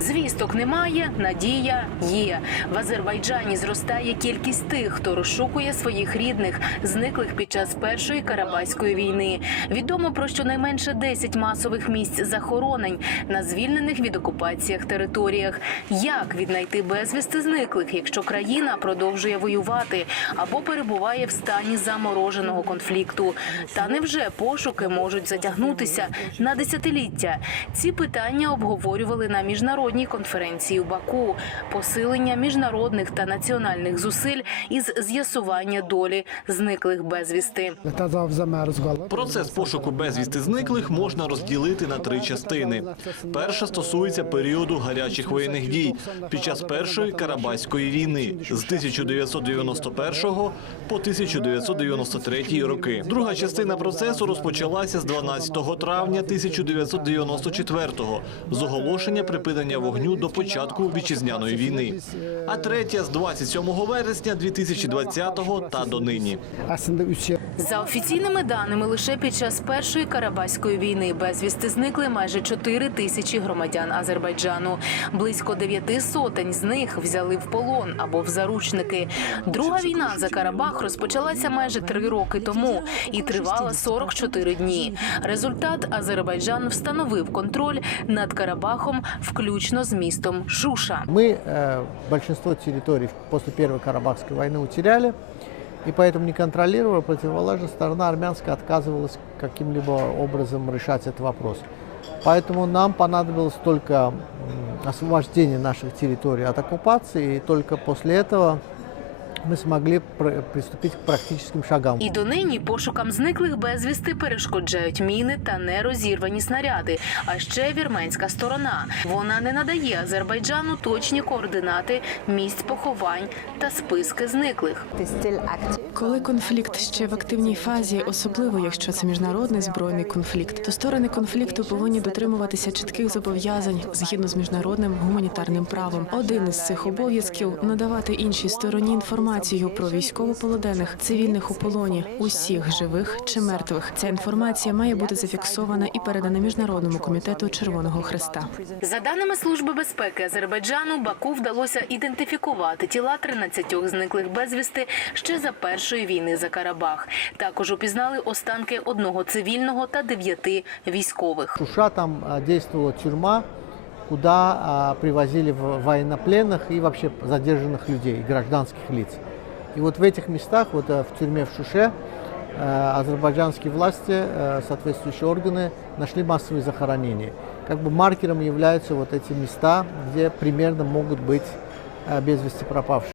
Звісток немає, надія є. В Азербайджані зростає кількість тих, хто розшукує своїх рідних, зниклих під час першої карабаської війни. Відомо про щонайменше 10 масових місць захоронень на звільнених від окупаціях територіях. Як віднайти безвісти зниклих, якщо країна продовжує воювати або перебуває в стані замороженого конфлікту? Та невже пошуки можуть затягнутися на десятиліття? Ці питання обговорювали на міжнародній конференції у Баку. Посилення міжнародних та національних зусиль із з'ясування долі зниклих безвісти. Процес пошуку безвісти зниклих можна розділити на три частини. Перша стосується періоду гарячих воєнних дій під час першої карабаської війни з 1991 по 1993 роки. Друга частина процесу розпочалася з 12 травня 1994 з оголошення припинення вогню до початку вітчизняної війни. А третя з 27 вересня 2020 та донині. Əslində 3 yer За офіційними даними, лише під час першої карабаської війни безвісти зникли майже 4 тисячі громадян Азербайджану. Близько дев'яти сотень з них взяли в полон або в заручники. Друга війна за Карабах розпочалася майже три роки тому і тривала 44 дні. Результат Азербайджан встановив контроль над Карабахом, включно з містом Шуша. Мы э, большинство территорий после Первой Карабахской войны утеряли, и поэтому не контролировала, противоположная сторона армянская отказывалась каким-либо образом решать этот вопрос. Поэтому нам понадобилось только м, освобождение наших территорий от оккупации, и только после этого мы смогли пр- приступить к практическим шагам. І донині пошукам зниклих безвісти перешкоджають міни та нерозірвані снаряди. А ще вірменська сторона. Вона не надає Азербайджану точні координати місць поховань та списки зниклих. Коли конфлікт ще в активній фазі, особливо якщо це міжнародний збройний конфлікт, то сторони конфлікту повинні дотримуватися чітких зобов'язань згідно з міжнародним гуманітарним правом. Один із цих обов'язків надавати іншій стороні інформацію про військовополонених, цивільних у полоні, усіх живих чи мертвих. Ця інформація має бути зафіксована і передана міжнародному комітету Червоного Хреста. За даними Служби безпеки Азербайджану, Баку вдалося ідентифікувати тіла 13 зниклих безвісти ще за першої війни за Карабах. Також упізнали останки одного цивільного та дев'яти військових. Шуша там а, действовала тюрьма, куда а, привозили военнопленных и вообще задержанных людей, гражданских лиц. И вот в этих местах, вот а, в тюрьме в Шуше, а, азербайджанские власти, а, соответствующие органы нашли массовые захоронения. Как бы маркером являются вот эти места, где примерно могут быть без вести пропавшие.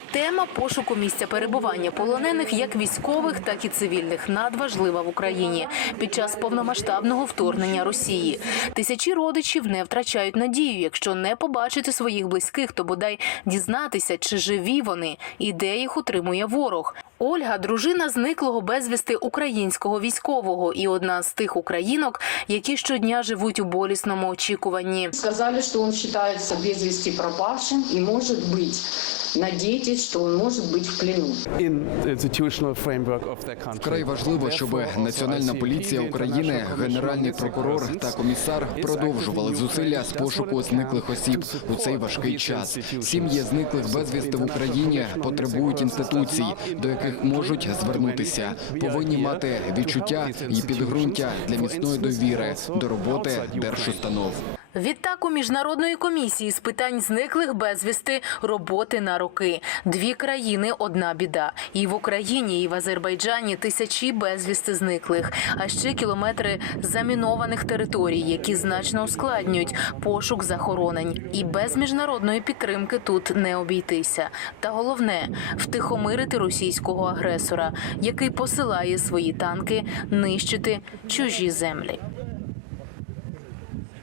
Пошуку місця перебування полонених як військових, так і цивільних надважлива в Україні під час повномасштабного вторгнення Росії. Тисячі родичів не втрачають надію, якщо не побачити своїх близьких, то бодай дізнатися, чи живі вони і де їх утримує ворог. Ольга, дружина зниклого безвісти українського військового, і одна з тих українок, які щодня живуть у болісному очікуванні. Сказали, что он считается без вести пропавшим и может быть. Надейтесь, что он может быть в плену. Вкрай важливо, щоб Національна поліція України, Генеральний прокурор та комісар продовжували зусилля з пошуку зниклих осіб у цей важкий час. Сім'ї зниклих безвісти в Україні потребують інституцій, до яких можуть звернутися. Повинні мати відчуття і підґрунтя для міцної довіри до роботи держустанов. Відтак у міжнародної комісії з питань зниклих безвісти роботи на роки. Дві країни одна біда. І в Україні, і в Азербайджані тисячі безвісти зниклих, а ще кілометри замінованих територій, які значно ускладнюють пошук захоронень. І без міжнародної підтримки тут не обійтися. Та головне втихомирити російського агресора, який посилає свої танки нищити чужі землі.